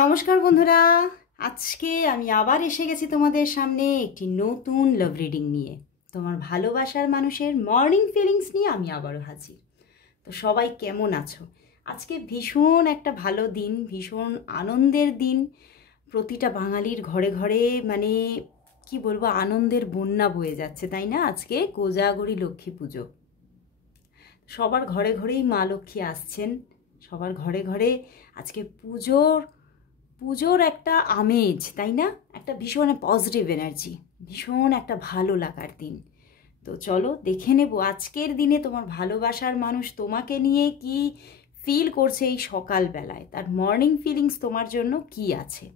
নমস্কার বন্ধুরা, আজকে আমি আবার এসে গেছি তোমাদের সামনে একটি নতুন লাভ রিডিং নিয়ে। তোমার ভালোবাসার মানুষের মর্নিং ফিলিংস নিয়ে আমি আবারও হাজির। তো সবাই কেমন আছো? আজকে ভীষণ একটা ভালো দিন, ভীষণ আনন্দের দিন। প্রতিটা বাঙালির ঘরে ঘরে কি বলবো, আনন্দের বন্যা বয়ে যাচ্ছে, তাই না? আজকে কোজাগরী লক্ষ্মী পুজো। সবার ঘরে ঘরেই মা লক্ষ্মী আসছেন, সবার ঘরে ঘরে আজকে পুজোর একটা আমেজ, তাই না? একটা ভীষণ পজিটিভ এনার্জি, ভীষণ একটা ভালো লাগার দিন। তো চলো দেখে নেব আজকের দিনে তোমার ভালোবাসার মানুষ তোমাকে নিয়ে কি ফিল করছে এই সকালবেলায়, তার মর্নিং ফিলিংস তোমার জন্য কি আছে।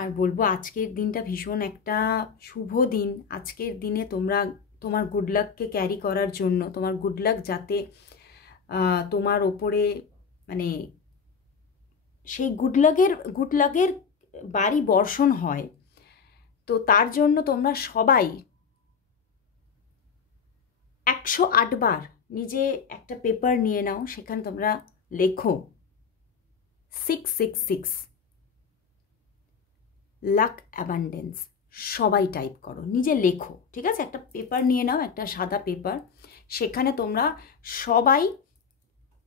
আর বলবো আজকের দিনটা ভীষণ একটা শুভ দিন। আজকের দিনে তোমার গুড লাককে ক্যারি করার জন্য, তোমার গুড লাক যাতে তোমার ওপরে সেই গুড লাকের বাড়ি বর্ষণ হয়, তো তার জন্য তোমরা সবাই 108 বার নিজে একটা পেপার নিয়ে নাও, সেখানে তোমরা লেখো 666 লাক অ্যাবান্ডেন্স। সবাই টাইপ করো, নিজে লেখো, ঠিক আছে? একটা পেপার নিয়ে নাও, একটা সাদা পেপার, সেখানে তোমরা সবাই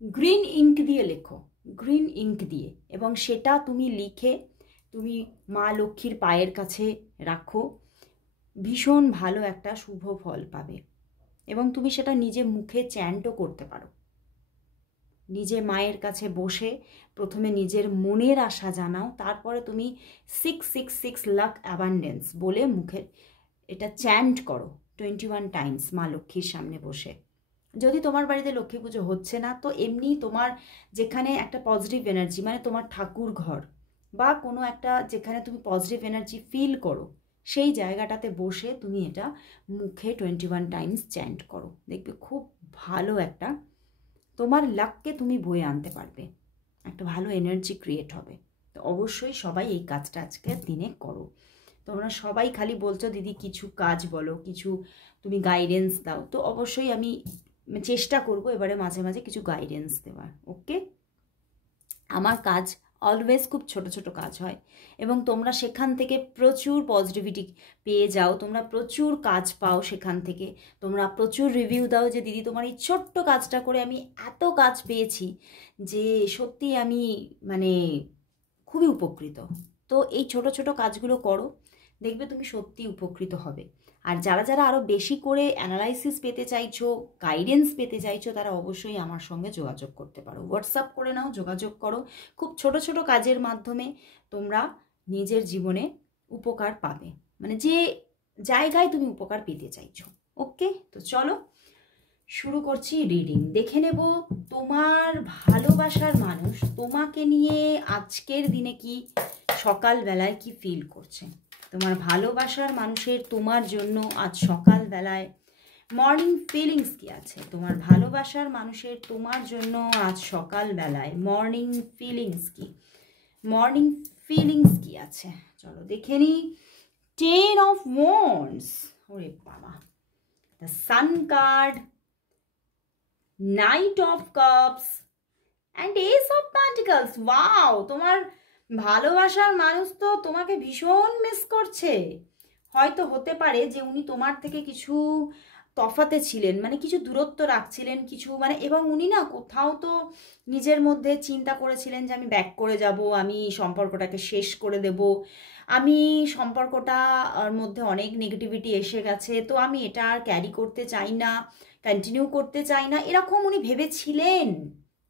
গ্রিন ইঙ্ক দিয়ে লেখো, গ্রিন ইঙ্ক দিয়ে, এবং সেটা তুমি লিখে তুমি মা লক্ষ্মীর পায়ের কাছে রাখো। ভীষণ ভালো একটা শুভ ফল পাবে। এবং তুমি সেটা নিজে মুখে চ্যান্টও করতে পারো। নিজে মায়ের কাছে বসে প্রথমে নিজের মনের আশা জানাও, তারপরে তুমি 666 লাক অ্যাবান্ডেন্স বলে মুখে এটা চ্যান্ট করো 21 টাইমস মা লক্ষ্মীর সামনে বসে। যদি তোমার বাড়িতে লক্ষ্মী পুজো হচ্ছে না, তো এমনি তোমার যেখানে একটা পজিটিভ এনার্জি, তোমার ঠাকুর ঘর বা কোনো একটা যেখানে তুমি পজিটিভ এনার্জি ফিল করো, সেই জায়গাটাতে বসে তুমি এটা মুখে 21 টাইমস চ্যান্ট করো। দেখবে খুব ভালো একটা তোমার লাককে তুমি বয়ে আনতে পারবে, একটা ভালো এনার্জি ক্রিয়েট হবে। তো অবশ্যই সবাই এই কাজটা আজকের দিনে করো। তোমরা সবাই খালি বলছো দিদি কিছু কাজ বলো, কিছু তুমি গাইডেন্স দাও, তো অবশ্যই আমি চেষ্টা করব এবারে মাঝে মাঝে কিছু গাইডেন্স দেওয়ার। ওকে? আমার কাজ অলওয়েজ খুব ছোট ছোট কাজ হয়, এবং তোমরা সেখান থেকে প্রচুর পজিটিভিটি পেয়ে যাও, তোমরা প্রচুর কাজ পাও সেখান থেকে। তোমরা প্রচুর রিভিউ দাও যে দিদি তোমার এই ছোট্ট কাজটা করে আমি এত কাজ পেয়েছি যে সত্যি আমি খুবই উপকৃত। তো এই ছোট ছোট কাজগুলো করো, দেখবে তুমি সত্যি উপকৃত হবে। আর যারা যারা আরও বেশি করে অ্যানালাইসিস পেতে চাইছো, গাইডেন্স পেতে চাইছো, তারা অবশ্যই আমার সঙ্গে যোগাযোগ করতে পারো। হোয়াটসঅ্যাপ করে নাও, যোগাযোগ করো। খুব ছোট ছোট কাজের মাধ্যমে তোমরা নিজের জীবনে উপকার পাবে, যে জায়গায় তুমি উপকার পেতে চাইছো। ওকে? তো চলো শুরু করছি রিডিং। দেখে নেব তোমার ভালোবাসার মানুষ তোমাকে নিয়ে আজকের দিনে কি সকালবেলায় কি ফিল করছে। তোমার ভালোবাসার মানুষের তোমার জন্য আজ সকালবেলায় মর্নিং ফিলিংস কি আছে। তোমার ভালোবাসার মানুষের তোমার জন্য আজ সকালবেলায় মর্নিং ফিলিংস কি, মর্নিং ফিলিংস কি আছে। চলো দেখে নিই। 10 অফ ওয়ান্ডস, ওরে বাবা, the sun card, night of cups and S of pentacles. Wow, তোমার ভালোবাসার মানুষ তো তোমাকে ভীষণ মিস করছে। হয়তো হতে পারে যে উনি তোমার থেকে কিছু তফাতে ছিলেন, কিছু দূরত্ব রাখছিলেন, কিছু এবং উনি না কোথাও তো নিজের মধ্যে চিন্তা করেছিলেন যে আমি ব্যাক করে যাব, আমি সম্পর্কটাকে শেষ করে দেব, আমি সম্পর্কটার মধ্যে অনেক নেগেটিভিটি এসে গেছে, তো আমি এটা আর ক্যারি করতে চাই না, কন্টিনিউ করতে চাই না, এরকম উনি ভেবেছিলেন।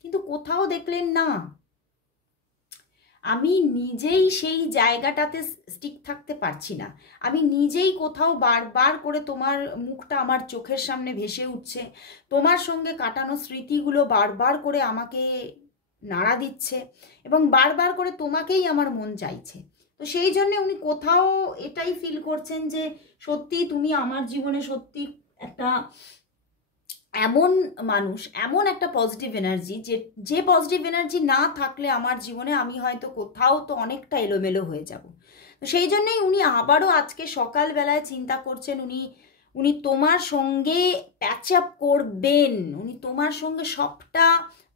কিন্তু কোথাও দেখলেন না, আমি নিজেই সেই জায়গাটাতে স্টিক থাকতে পারছি না, আমি নিজেই কোথাও বারবার করে তোমার মুখটা আমার চোখের সামনে ভেসে উঠছে, তোমার সঙ্গে কাটানো স্মৃতিগুলো বারবার করে আমাকে নাড়া দিচ্ছে, এবং বারবার করে তোমাকেই আমার মন চাইছে। তো সেই জন্যে উনি কোথাও এটাই ফিল করছেন যে সত্যি তুমি আমার জীবনে সত্যি একটা এমন মানুষ, এমন একটা পজিটিভ এনার্জি, যে পজিটিভ এনার্জি না থাকলে আমার জীবনে আমি হয়তো কোথাও তো অনেকটা এলোমেলো হয়ে যাব। তো সেই জন্যই উনি আবারও আজকে সকালবেলায় চিন্তা করছেন, উনি তোমার সঙ্গে প্যাচ আপ করবেন, উনি তোমার সঙ্গে সবটা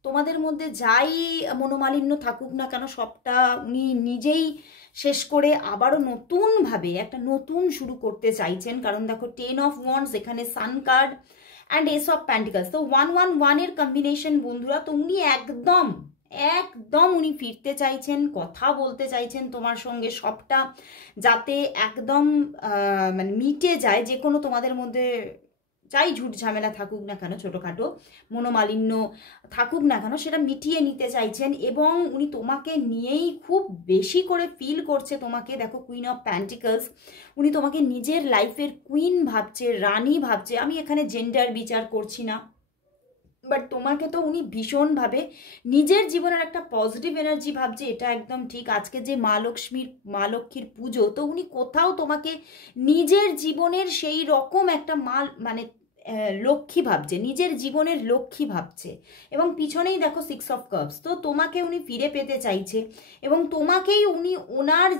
তোমাদের মধ্যে যাই মনোমালিন্য থাকুক না কেন সবটা উনি নিজেই শেষ করে আবারও নতুনভাবে একটা নতুন শুরু করতে চাইছেন। কারণ দেখো 10 অফ ওয়ান্ডস, এখানে sun card and S of pentacles, তো 111 এর কম্বিনেশন বন্ধুরা। তো উনি একদম একদম উনি ফিরতে চাইছেন, কথা বলতে চাইছেন তোমার সঙ্গে, সবটা যাতে একদম মানে মিটে যায়। যে কোনো তোমাদের মধ্যে যাই ঝুট ঝামেলা থাকুক না কেন, ছোটোখাটো মনোমালিন্য থাকুক না কেন, সেটা মিটিয়ে নিতে চাইছেন। এবং উনি তোমাকে নিয়েই খুব বেশি করে ফিল করছে তোমাকে। দেখো কুইন অফ প্যান্টিকলস, উনি তোমাকে নিজের লাইফের কুইন ভাবছে, রানী ভাবছে। আমি এখানে জেন্ডার বিচার করছি না, বাট তোমাকে তো উনি ভীষণভাবে নিজের জীবনের একটা পজিটিভ এনার্জি ভাবছে, এটা একদম ঠিক। আজকে যে মা লক্ষ্মীর পুজো, তো উনি কোথাও তোমাকে নিজের জীবনের সেই রকম একটা মানে লক্ষ্মী ভাবছে, নিজের জীবনের লক্ষ্মী ভাবছে। এবং পিছনেই দেখো 6 অফ কাপস, তো তোমাকে উনি ফিরে পেতে চাইছে এবং তোমাকেই উনি ওনার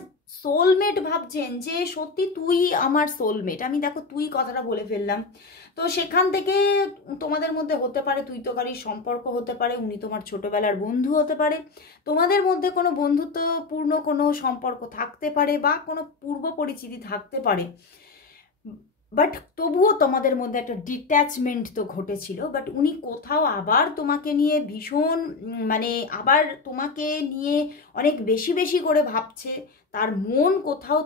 সোলমেট ভাবছেন, যে সত্যি তুই আমার সোলমেট। আমি দেখো তুই কথাটা বলে ফেললাম। তো সেখান থেকে তোমাদের মধ্যে হতে পারে তুইতকারীর সম্পর্ক হতে পারে, উনি তোমার ছোটবেলার বন্ধু হতে পারে, তোমাদের মধ্যে কোনো বন্ধুত্বপূর্ণ কোনো সম্পর্ক থাকতে পারে বা কোনো পূর্ব পরিচিতি থাকতে পারে। বাট তবুও তোমাদের মধ্যে একটা ডিট্যাচমেন্ট তো ঘটেছিল। বাট উনি কোথাও আবার তোমাকে নিয়ে ভীষণ মানে আবার তোমাকে নিয়ে অনেক বেশি বেশি করে ভাবছে। তার মন কোথাও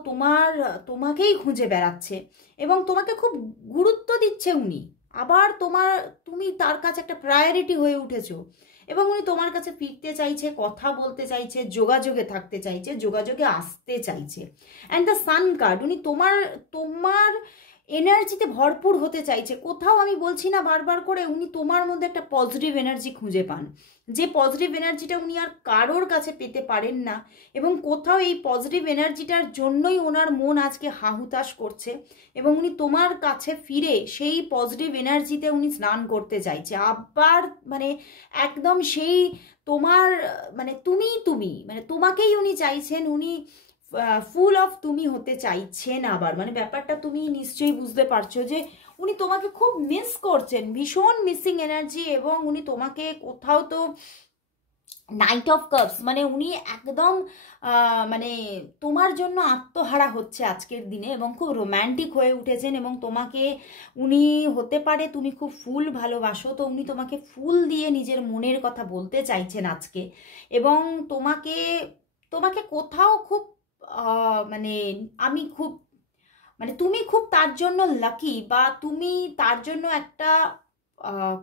তোমাকেই খুঁজে বেড়াচ্ছে এবং তোমাকে খুব গুরুত্ব দিচ্ছে উনি। আবার তুমি তার কাছে একটা প্রায়োরিটি হয়ে উঠেছো এবং উনি তোমার কাছে ফিরতে চাইছে, কথা বলতে চাইছে, যোগাযোগে থাকতে চাইছে, যোগাযোগে আসতে চাইছে। অ্যান্ড দ্য সান কার্ড, উনি তোমার এনার্জিতে ভরপুর হতে চাইছে। কোথাও আমি বলছি না বারবার করে, উনি তোমার মধ্যে একটা পজিটিভ এনার্জি খুঁজে পান, যে পজিটিভ এনার্জিটা উনি আর কারোর কাছে পেতে পারেন না। এবং কোথাও এই পজিটিভ এনার্জিটার জন্যই ওনার মন আজকে হাহুতাশ করছে এবং উনি তোমার কাছে ফিরে সেই পজিটিভ এনার্জিতে উনি স্নান করতে চাইছে আবার। মানে একদম সেই তোমার মানে তুমি মানে তোমাকেই উনি চাইছেন, উনি ফুল অফ তুমি হতে চাইছেন আবার। মানে ব্যাপারটা তুমি নিশ্চয়ই বুঝতে পারছো যে উনি তোমাকে খুব মিস করছেন, ভীষণ মিসিং এনার্জি। এবং উনি তোমাকে কোথাও তো নাইট অফ কাপস, মানে উনি একদম মানে তোমার জন্য আত্মহারা হচ্ছে আজকের দিনে এবং খুব রোম্যান্টিক হয়ে উঠেছেন। এবং তোমাকে উনি হতে পারে তুমি খুব ফুল ভালোবাসো, তো উনি তোমাকে ফুল দিয়ে নিজের মনের কথা বলতে চাইছেন আজকে। এবং তোমাকে কোথাও খুব মানে তুমি খুব তার জন্য লাকি, বা তুমি তার জন্য একটা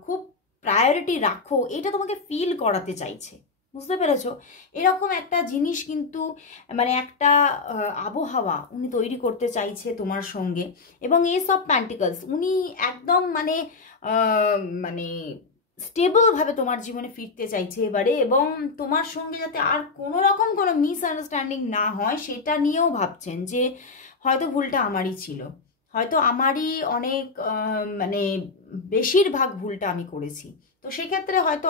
খুব প্রায়োরিটি রাখো, এটা তোমাকে ফিল করাতে চাইছে। বুঝতে পেরেছো? এরকম একটা জিনিস কিন্তু মানে একটা আবহাওয়া উনি তৈরি করতে চাইছে তোমার সঙ্গে। এবং এস অফ প্যান্টিকলস, উনি একদম মানে স্টেবলভাবে তোমার জীবনে ফিরতে চাইছে এবারে। এবং তোমার সঙ্গে যাতে আর কোনো রকম কোনো মিসআন্ডারস্ট্যান্ডিং না হয় সেটা নিয়েও ভাবছেন, যে হয়তো ভুলটা আমারই ছিল, হয়তো আমারই অনেক মানে বেশিরভাগ ভুলটা আমি করেছি। তো সেক্ষেত্রে হয়তো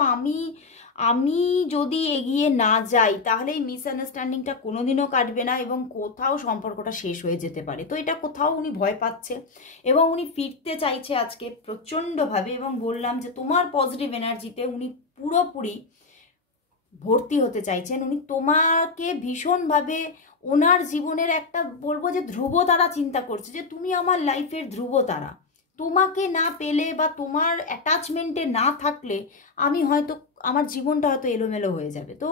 আমি যদি এগিয়ে না যাই তাহলে এই মিসআন্ডারস্ট্যান্ডিংটা কোনোদিনও কাটবে না এবং কোথাও সম্পর্কটা শেষ হয়ে যেতে পারে। তো এটা কোথাও উনি ভয় পাচ্ছে এবং উনি ফিরতে চাইছে আজকে প্রচণ্ডভাবে। এবং বললাম যে তোমার পজিটিভ এনার্জিতে উনি পুরোপুরি ভর্তি হতে চাইছেন। উনি তোমাকে ভীষণভাবে ওনার জীবনের একটা বলবো যে ধ্রুবতারা চিন্তা করছে, যে তুমি আমার লাইফের ধ্রুবতারা। তোমাকে না পেলে বা তোমার অ্যাটাচমেন্টে না থাকলে আমি হয়তো আমার জীবনটা হয়তো এলোমেলো হয়ে যাবে, তো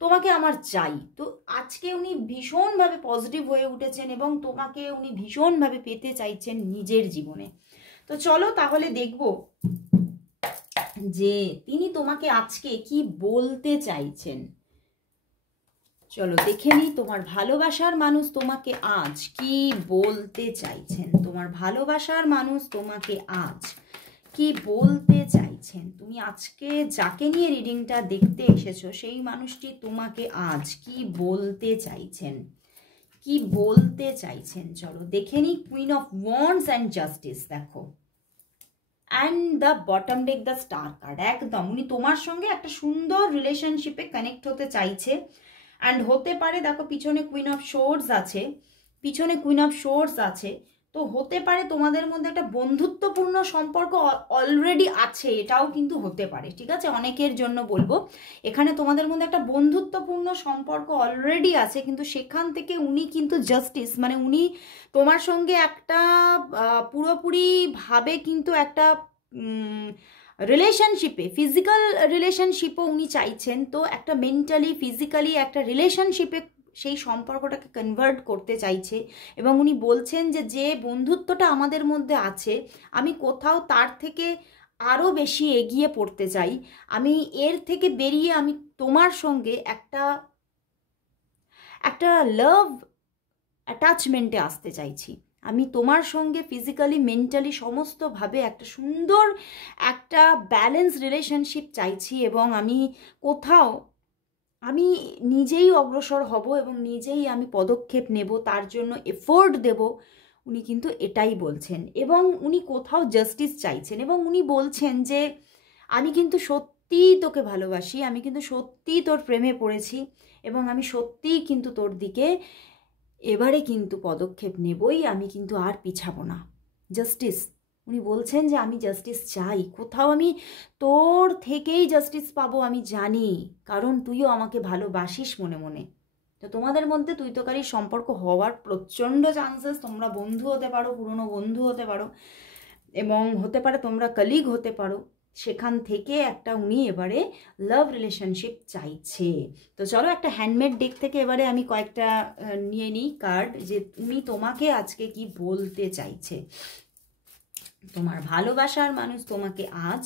তোমাকে আমার চাই। তো আজকে উনি ভীষণভাবে পজিটিভ হয়ে উঠেছেন এবং তোমাকে উনি ভীষণভাবে পেতে চাইছেন নিজের জীবনে। তো চলো তাহলে দেখবো যে তিনি তোমাকে আজকে কি বলতে চাইছেন। চলো দেখে নিই তোমার ভালোবাসার মানুষ তোমাকে আজ কি বলতে চাইছেন। তোমার ভালোবাসার মানুষ তোমাকে আজ কি বলতে চাইছেন। তুমি আজকে যাকে নিয়ে রিডিংটা দেখতে এসেছো সেই মানুষটি তোমাকে আজ কি বলতে চাইছেন, কি বলতে চাইছেন। চলো দেখে নিই। Queen of wands and justice দেখো, and the bottom deck the star card. একদম উনি তোমার সঙ্গে একটা সুন্দর রিলেশনশিপে কানেক্ট হতে চাইছে। অ্যান্ড হতে পারে দেখো পিছনে কুইন অফ শোর্স আছে, পিছনে কুইন অফ শোর্স আছে। তো হতে পারে তোমাদের মধ্যে একটা বন্ধুত্বপূর্ণ সম্পর্ক অলরেডি আছে, এটাও কিন্তু হতে পারে, ঠিক আছে? অনেকের জন্য বলবো এখানে তোমাদের মধ্যে একটা বন্ধুত্বপূর্ণ সম্পর্ক অলরেডি আছে, কিন্তু সেখান থেকে উনি কিন্তু জাস্টিস, মানে উনি তোমার সঙ্গে একটা পুরোপুরিভাবে কিন্তু একটা রিলেশনশিপে, ফিজিক্যাল রিলেশনশিপও উনি চাইছেন। তো একটা মেন্টালি ফিজিক্যালি একটা রিলেশনশিপে সেই সম্পর্কটাকে কনভার্ট করতে চাইছে, এবং উনি বলছেন যে যে বন্ধুত্বটা আমাদের মধ্যে আছে আমি কোথাও তার থেকে আরও বেশি এগিয়ে পড়তে চাই, আমি এর থেকে বেরিয়ে আমি তোমার সঙ্গে একটা একটা লাভ অ্যাটাচমেন্টে আসতে চাইছি, আমি তোমার সঙ্গে ফিজিক্যালি মেন্টালি সমস্তভাবে একটা সুন্দর একটা ব্যালেন্স রিলেশনশিপ চাইছি, এবং আমি কোথাও আমি নিজেই অগ্রসর হব এবং নিজেই আমি পদক্ষেপ নেব, তার জন্য এফোর্ট দেব। উনি কিন্তু এটাই বলছেন, এবং উনি কোথাও জাস্টিস চাইছেন, এবং উনি বলছেন যে আমি কিন্তু সত্যিই তোকে ভালোবাসি, আমি কিন্তু সত্যিই তোর প্রেমে পড়েছি, এবং আমি সত্যিই কিন্তু তোর দিকে এবারে কিন্তু পদক্ষেপ নেবই, আমি কিন্তু আর পিছাবো না। জাস্টিস, উনি বলছেন যে আমি জাস্টিস চাই, কোথাও আমি তোর থেকেই জাস্টিস পাবো আমি জানি, কারণ তুইও আমাকে ভালোবাসিস মনে মনে। তো তোমাদের মধ্যে তুই তোকারির সম্পর্ক হওয়ার প্রচণ্ড চান্সেস, তোমরা বন্ধু হতে পারো, পুরনো বন্ধু হতে পারো, এবং হতে পারে তোমরা কলিগ হতে পারো, সেখান থেকে একটা উনি এবারে লাভ রিলেশনশিপ চাইছে। তো চলো একটা হ্যান্ডমেড ডেক থেকে এবারে আমি কয়েকটা নিয়ে নিই কার্ড, যে উনি তোমাকে আজকে কি বলতে চাইছে, তোমার ভালোবাসার মানুষ তোমাকে আজ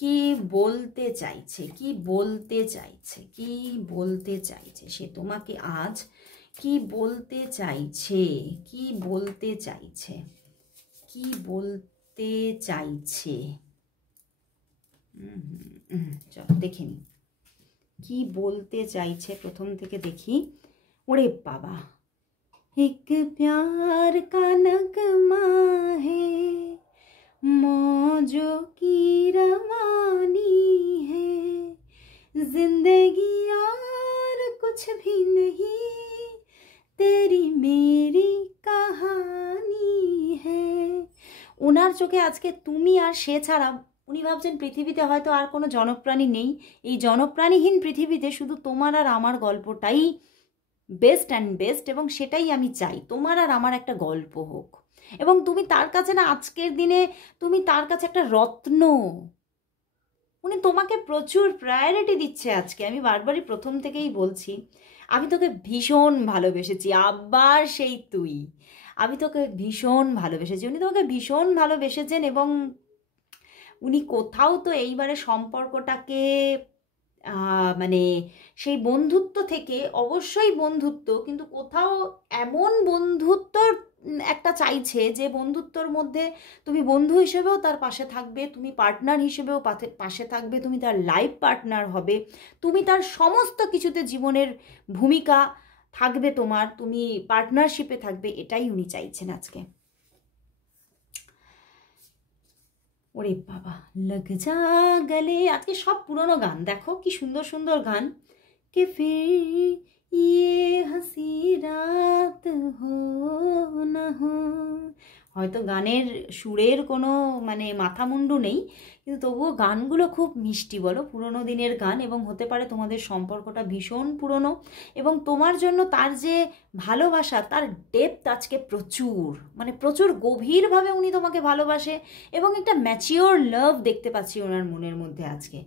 কি বলতে চাইছে, কি বলতে চাইছে, কি বলতে চাইছে, সে তোমাকে আজ কি বলতে চাইছে, কি বলতে চাইছে, কি বলতে চাইছে। চলো দেখে নি কি বলতে চাইছে, প্রথম থেকে দেখি। ওরে বাবা, এক প্যার কা নগমা হে, मौजों की रवानी है, जिंदगी और कुछ भी नहीं, तेरी मेरी कहानी है। ওনার চোখে আজকে তুমি আর সে ছাড়া উনি ভাবছেন পৃথিবীতে হয়তো আর কোনো জনপ্রাণী নেই, এই জনপ্রাণীহীন পৃথিবীতে শুধু তোমার আর আমার গল্পটাই বেস্ট অ্যান্ড বেস্ট, এবং সেটাই আমি চাই, তোমার আর আমার একটা গল্প হোক, এবং তুমি তার কাছে না আজকের দিনে তুমি তার কাছে একটা রত্ন, উনি তোমাকে প্রচুর প্রায়োরিটি দিচ্ছে আজকে। আমি বারবারই প্রথম থেকেই বলছি আমি তোকে ভীষণ ভালোবেসেছি, আবার সেই তুই, আমি তোকে ভীষণ ভালোবেসেছি, উনি তোমাকে ভীষণ ভালোবেসেছেন, এবং উনি কোথাও তো এইবারে সম্পর্কটাকে মানে সেই বন্ধুত্ব থেকে, অবশ্যই বন্ধুত্ব, কিন্তু কোথাও এমন বন্ধুত্ব একটা চাইছে যে বন্ধুত্বর মধ্যে তুমি বন্ধু হিসেবেও তার পাশে থাকবে, তুমি পার্টনার হিসেবেও পাশে থাকবে, তুমি তার লাইফ পার্টনার হবে, তুমি তার সমস্ত কিছুতে জীবনের ভূমিকা থাকবে তোমার, তুমি পার্টনারশিপে থাকবে, এটাই উনি চাইছেন আজকে। ওরে বাবা, লগ যা গলে, আজকে সব পুরনো গান, দেখো কি সুন্দর সুন্দর গান। কে ফির ইয়ে হাসি রাত হো না হো, হয়তো গানের সুরের কোনো মানে মাথামুন্ডু নেই, কিন্তু তবুও গানগুলো খুব মিষ্টি, বলো, পুরনো দিনের গান, এবং হতে পারে তোমাদের সম্পর্কটা ভীষণ পুরনো, এবং তোমার জন্য তার যে ভালোবাসা, তার ডেপথ আজকে প্রচুর, মানে প্রচুর গভীরভাবে উনি তোমাকে ভালোবাসে, এবং একটা ম্যাচিওর লাভ দেখতে পাচ্ছি ওনার মনের মধ্যে আজকে।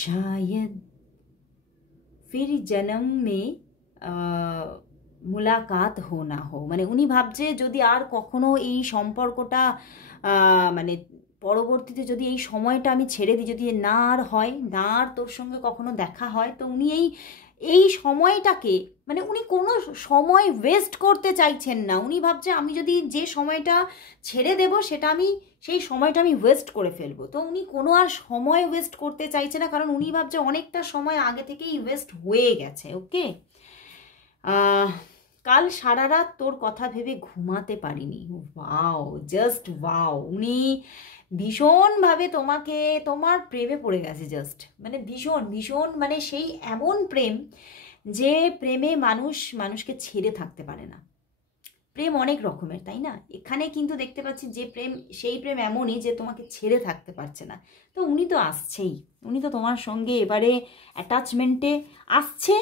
শায়দ ফির জন্ম মে মুলাকাত হো না হো, মানে উনি ভাবছে যদি আর কখনো এই সম্পর্কটা মানে পরবর্তীতে যদি এই সময়টা আমি ছেড়ে দিই, যদি না আর হয়, না আর তোর সঙ্গে কখনো দেখা হয়, তো উনি এই সময়টাকে, মানে উনি কোনো সময় ওয়েস্ট করতে চাইছেন না, উনি ভাবছে আমি যদি যে সময়টা ছেড়ে দেব সেটা আমি সেই সময়টা আমি ওয়েস্ট করে ফেলবো, তো উনি কোনো আর সময় ওয়েস্ট করতে চাইছে না, কারণ উনি ভাবছে অনেকটা সময় আগে থেকেই ওয়েস্ট হয়ে গেছে। ওকে, কাল সারা রাত তোর কথা ভেবে ঘুমাতে পারিনি। ওয়াও, জাস্ট ওয়াও, উনি ভীষণভাবে তোমাকে, তোমার প্রেমে পড়ে গেছে, জাস্ট মানে ভীষণ ভীষণ, মানে সেই এমন প্রেম যে প্রেমে মানুষকে ছেড়ে থাকতে পারে না, প্রেম অনেক রকমের, তাই না? এখানে কিন্তু দেখতে পাচ্ছি যে প্রেম, সেই প্রেম এমনই যে তোমাকে ছেড়ে থাকতে পারছে না। তো উনি তো আসছেই, উনি তো তোমার সঙ্গে এবারে অ্যাটাচমেন্টে আসছে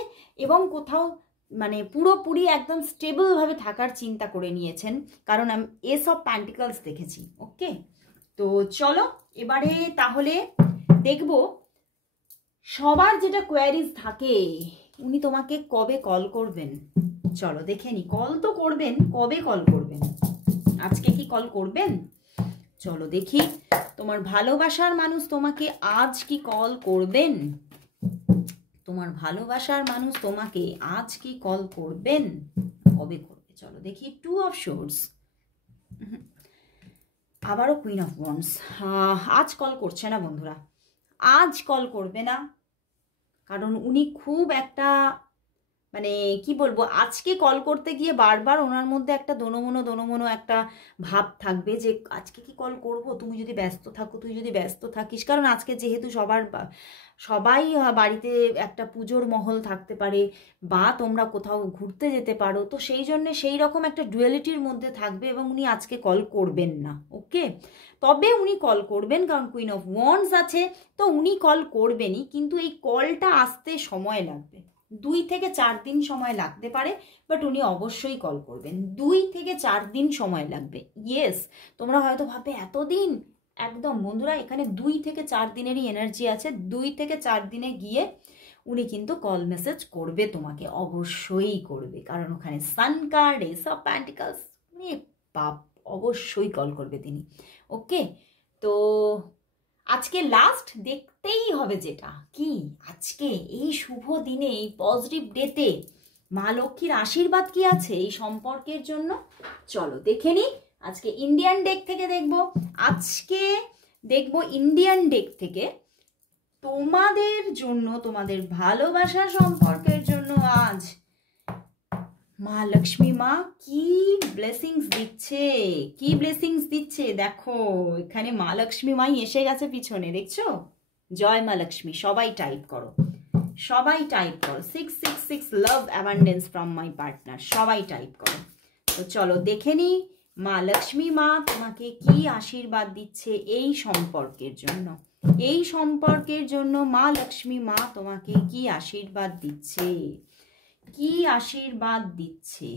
এবং কোথাও মানে পুরোপুরি একদম স্টেবলভাবে থাকার চিন্তা করে নিয়েছেন, কারণ আমি এস অফ প্যান্টিকলস দেখেছি। ওকে, তো চলো এবারে তাহলে দেখব সবার যেটা কোয়ারিজ থাকে, উনি তোমাকে কবে কল করবেন। চলো দেখে নি, কল তো করবেন, কবে কল করবেন, আজকে কি কল করবেন? চলো দেখি তোমার ভালোবাসার মানুষ তোমাকে আজ কি কল করবেন, তোমার ভালোবাসার মানুষ তোমাকে আজ কি কল করবেন, কবে করবে। চলো দেখি, 2 অফ সোর্স, আবারও কুইন অফ ওয়ান্ডস। আজ কল করছে না বন্ধুরা, আজ কল করবে না, কারণ উনি খুব একটা মানে কি বলবো, আজকে কল করতে গিয়ে বারবার ওনার মধ্যে একটা দোনমনো একটা ভাব থাকবে যে আজকে কি কল করব, তুমি যদি ব্যস্ত থাকো, তুই যদি ব্যস্ত থাকিস, কারণ আজকে যেহেতু সবাই বাড়িতে একটা পুজোর মহল থাকতে পারে বা তোমরা কোথাও ঘুরতে যেতে পারো, তো সেই জন্য সেই রকম একটা ডুয়ালিটির মধ্যে থাকবে এবং উনি আজকে কল করবেন না। ওকে, তবে উনি কল করবেন, কারণ কুইন অফ ওয়ান্ডস আছে, তো উনি কল করবেনই, কিন্তু এই কলটা আসতে সময় লাগবে, 2 থেকে 4 দিন সময় লাগতে পারে, বাট উনি অবশ্যই কল করবেন। 2 থেকে 4 দিন সময় লাগবে। ইয়েস, তোমরা হয়তো ভাববে এতদিন, একদম বন্ধুরা, এখানে 2 থেকে 4 দিনেরই এনার্জি আছে। 2 থেকে 4 দিনে গিয়ে উনি কিন্তু কল মেসেজ করবে তোমাকে, অবশ্যই করবে, কারণ ওখানে sun card, S of pentacles, বাপ, অবশ্যই কল করবে তিনি। ওকে, তো আজকে লাস্ট দেখতেই হবে যেটা কি, আজকে এই শুভ দিনে, এই পজিটিভ ডেতে মা লক্ষ্মীর আশীর্বাদ কি আছে এই সম্পর্কের জন্য। চলো দেখে নি, আজকে ইন্ডিয়ান ডেক থেকে দেখব, আজকে দেখব ইন্ডিয়ান ডেক থেকে তোমাদের জন্য, তোমাদের ভালোবাসার সম্পর্কের জন্য আজ মা লক্ষ্মী মা কি ব্লেসিংস দিচ্ছে, কি ব্লেসিংস দিচ্ছে। দেখো এখানে মা লক্ষ্মী মাই এসে গেছে পিছনে, দেখছো? জয় মা লক্ষ্মী, সবাই টাইপ করো, সবাই টাইপ করো, 666 লাভ অ্যাবান্ডেন্স ফ্রম মাই পার্টনার, সবাই টাইপ করো। তো চলো দেখে নি মা লক্ষ্মী মা তোমাকে কি আশীর্বাদ দিচ্ছে এই সম্পর্কের জন্য, এই সম্পর্কের জন্য মা লক্ষ্মী মা তোমাকে কি আশীর্বাদ দিচ্ছে, কি আশীর্বাদ দিচ্ছে,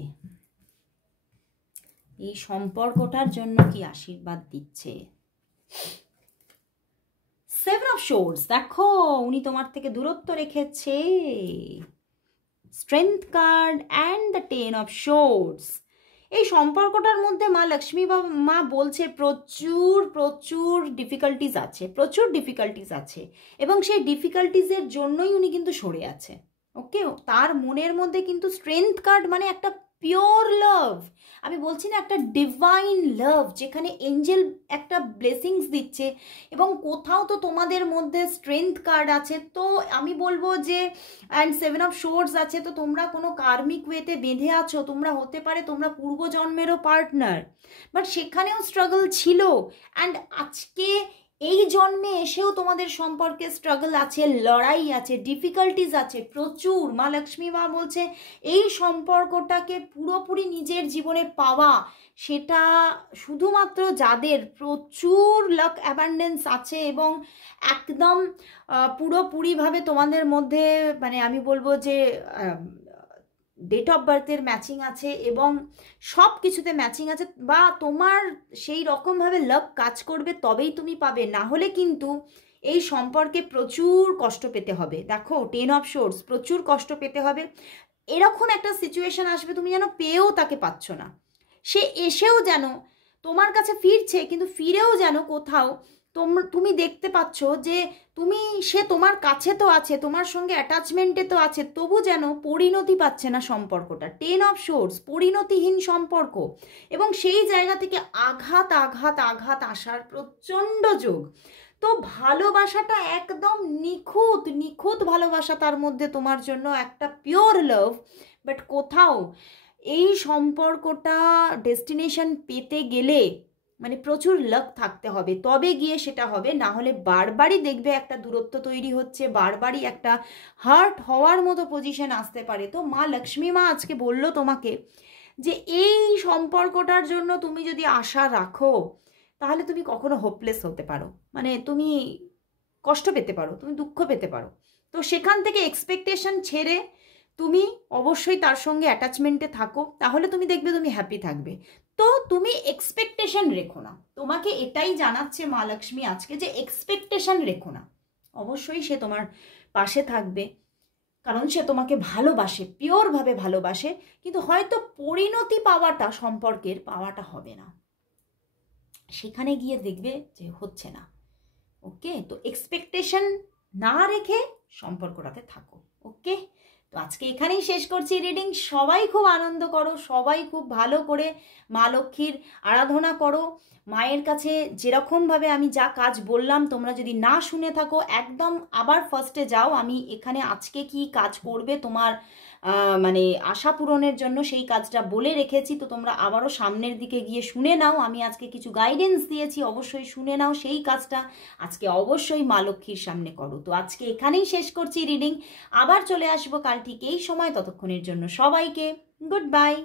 এই সম্পর্কটার জন্য কি আশীর্বাদ দিচ্ছে। 7 অফ সোর্স, দেখো উনি তোমার থেকে দূরত্ব রেখেছে, strength card and the 10 of swords. এই সম্পর্কটার মধ্যে মা লক্ষ্মী মা বলছে প্রচুর প্রচুর ডিফিকাল্টিস আছে, প্রচুর ডিফিকাল্টিস আছে, এবং সেই ডিফিকাল্টিসের জন্যই উনি কিন্তু সরে আছে। ওকে, তার মনের মধ্যে কিন্তু স্ট্রেংথ কার্ড মানে একটা পিওর লাভ, আমি বলছি না, একটা ডিভাইন লাভ, যেখানে এঞ্জেল একটা ব্লেসিংস দিচ্ছে, এবং কোথাও তো তোমাদের মধ্যে স্ট্রেংথ কার্ড আছে, তো আমি বলবো যে অ্যান্ড 7 অফ সোর্স আছে, তো তোমরা কোনো কার্মিক ওয়েতে বেঁধে আছো, তোমরা হতে পারে তোমরা পূর্বজন্মেরও পার্টনার, বাট সেখানেও স্ট্রাগল ছিল, অ্যান্ড আজকে এই জন্মে এসেও তোমাদের সম্পর্কে স্ট্রাগল আছে, লড়াই আছে, ডিফিকাল্টিস আছে প্রচুর। মা লক্ষ্মী মা বলছে এই সম্পর্কটাকে পুরোপুরি নিজের জীবনে পাওয়া, সেটা শুধুমাত্র যাদের প্রচুর লাক অ্যাবান্ডেন্স আছে এবং একদম পুরোপুরিভাবে তোমাদের মধ্যে মানে আমি বলবো যে ডেট অফ বার্থের ম্যাচিং আছে এবং সব কিছুতে ম্যাচিং আছে, বা তোমার সেই রকমভাবে লাক কাজ করবে তবেই তুমি পাবে, না হলে কিন্তু এই সম্পর্কে প্রচুর কষ্ট পেতে হবে। দেখো 10 অফ সোর্স, প্রচুর কষ্ট পেতে হবে, এরকম একটা সিচুয়েশন আসবে তুমি যেন পেয়েও তাকে পাচ্ছ না, সে এসেও যেন তোমার কাছে ফিরছে, কিন্তু ফিরেও যেন কোথাও তুমি দেখতে পাচ্ছ যে সে তোমার কাছে তো আছে, তোমার সঙ্গে অ্যাটাচমেন্টে তো আছে, তবু যেন পরিণতি পাচ্ছে না সম্পর্কটা। 10 অফ সোর্স, পরিণতিহীন সম্পর্ক, এবং সেই জায়গা থেকে আঘাত আঘাত আঘাত আসার প্রচণ্ড যোগ। তো ভালোবাসাটা একদম নিখুঁত নিখুঁত ভালোবাসা তার মধ্যে তোমার জন্য, একটা পিওর লাভ, বাট কোথাও এই সম্পর্কটা ডেস্টিনেশন পেতে গেলে মানে প্রচুর লাক থাকতে হবে, তবে গিয়ে সেটা হবে, না হলে বারবারই দেখবে একটা দূরত্ব তৈরি হচ্ছে, বারবারই একটা হার্ট হওয়ার মতো পজিশন আসতে পারে। তো মা লক্ষ্মী মা আজকে বললো তোমাকে যে এই সম্পর্কটার জন্য তুমি যদি আশা রাখো তাহলে তুমি কখনো হোপলেস হতে পারো, মানে তুমি কষ্ট পেতে পারো, তুমি দুঃখ পেতে পারো। তো সেখান থেকে এক্সপেকটেশন ছেড়ে তুমি অবশ্যই তার সঙ্গে অ্যাটাচমেন্টে থাকো, তাহলে তুমি দেখবে তুমি হ্যাপি থাকবে। তো তুমি এক্সপেকটেশন রেখো না, তোমাকে এটাই জানাচ্ছে মা লক্ষ্মী আজকে, যে এক্সপেকটেশন রেখো না। অবশ্যই সে তোমার পাশে থাকবে, কারণ সে তোমাকে ভালোবাসে, পিওরভাবে ভালোবাসে, কিন্তু হয়তো পরিণতি পাওয়াটা, সম্পর্কের পাওয়াটা হবে না, সেখানে গিয়ে দেখবে যে হচ্ছে না। ওকে, তো এক্সপেকটেশন না রেখে সম্পর্কটাতে থাকো। ওকে, তো আজকে এখানেই শেষ করছি রিডিং। সবাই খুব আনন্দ করো, সবাই খুব ভালো করে মা লক্ষ্মীর আরাধনা করো। মায়ের কাছে যেরকমভাবে আমি যা কাজ বললাম, তোমরা যদি না শুনে থাকো একদম আবার ফার্স্টে যাও, আমি এখানে আজকে কি কাজ করবে তোমার মানে আশা পূরণের জন্য সেই কাজটা বলে রেখেছি। তো তোমরা আবারও সামনের দিকে গিয়ে শুনে নাও, আমি আজকে কিছু গাইডেন্স দিয়েছি, অবশ্যই শুনে নাও, সেই কাজটা আজকে অবশ্যই মা লক্ষ্মীর সামনে করো। তো আজকে এখানেই শেষ করছি রিডিং, আবার চলে আসবো কাল ঠিক এই সময়। ততক্ষণের জন্য সবাইকে গুড বাই।